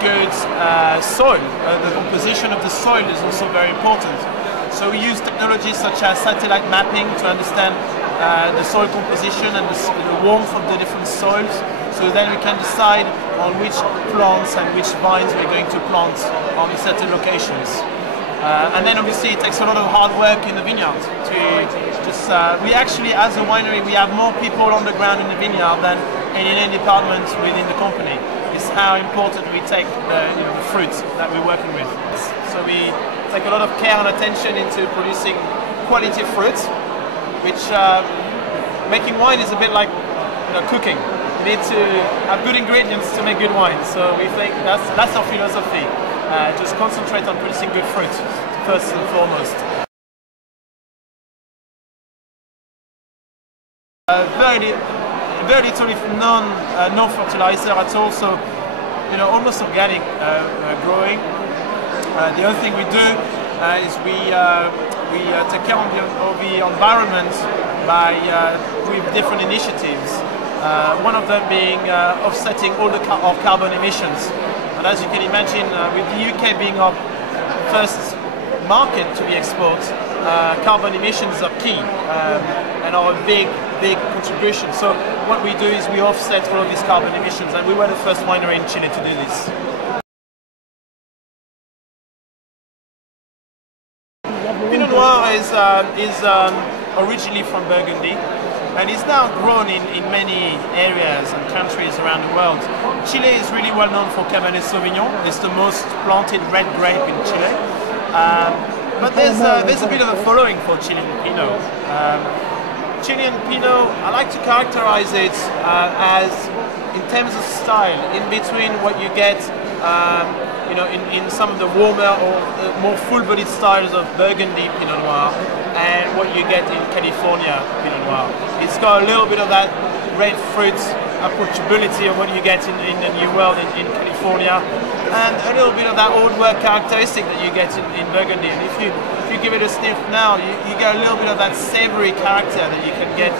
good soil. The composition of the soil is also very important. So we use technologies such as satellite mapping to understand the soil composition and the warmth of the different soils. So then we can decide on which plants and which vines we're going to plant on certain locations. And then obviously it takes a lot of hard work in the vineyard to just, we actually as a winery we have more people on the ground in the vineyard than in any department within the company. It's how important we take the fruits that we're working with. So we take a lot of care and attention into producing quality fruits, which making wine is a bit like cooking. You need to have good ingredients to make good wine. So we think that's our philosophy. Just concentrate on producing good fruit first and foremost. Very little, if no fertilizer at all. So almost organic growing. The other thing we do is we take care of the environment by with different initiatives. One of them being offsetting all of carbon emissions. And as you can imagine, with the UK being our first market to the export, carbon emissions are key and are a big contribution. So what we do is we offset all of these carbon emissions, and we were the first winery in Chile to do this. Pinot Noir is originally from Burgundy, and it's now grown in many areas and countries around the world. Chile is really well known for Cabernet Sauvignon. It's the most planted red grape in Chile. But there's a bit of a following for Chilean Pinot. Chilean Pinot, I like to characterize it as, in terms of style, in between what you get in some of the warmer or more full-bodied styles of Burgundy Pinot Noir and what you get in California Pinot Noir. It's got a little bit of that red fruit approachability of what you get in the New World in California, and a little bit of that old work characteristic that you get in Burgundy. And if you give it a sniff now, you get a little bit of that savoury character that you can get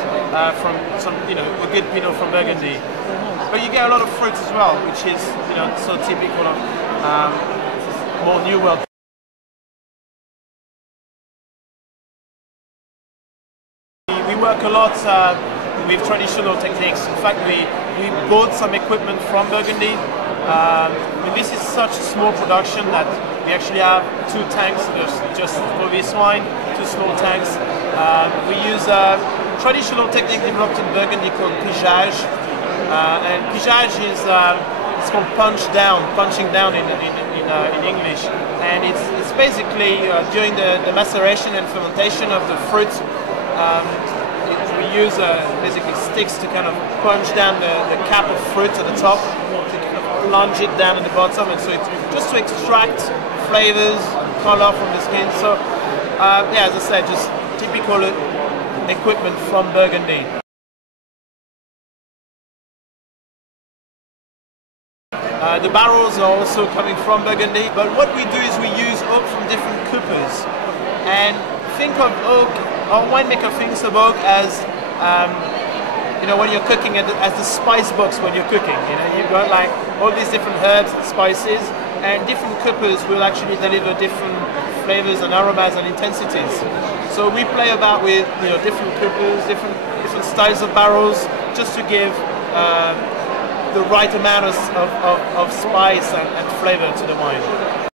from some a good Pinot from Burgundy. But you get a lot of fruit as well, which is so typical of more New World. We work a lot with traditional techniques. In fact, we bought some equipment from Burgundy. This is such a small production that we actually have 2 tanks just for this wine, 2 small tanks. We use a traditional technique developed in Burgundy called pigeage. And pigeage is it's called punching down in English. And it's basically during the maceration and fermentation of the fruit. We use basically sticks to kind of punch down the cap of fruit at the top, to kind of plunge it down at the bottom, and so it's just to extract flavors and color from the skin. So yeah, as I said, just typical equipment from Burgundy. The barrels are also coming from Burgundy, but what we do is we use oak from different coopers. And think of oak, our winemaker thinks of oak as, when you're cooking as the spice box when you're cooking. You've got like all these different herbs and spices, and different coopers will actually deliver different flavors and aromas and intensities. So we play about with different coopers, different styles of barrels, just to give the right amount of spice and flavor to the wine.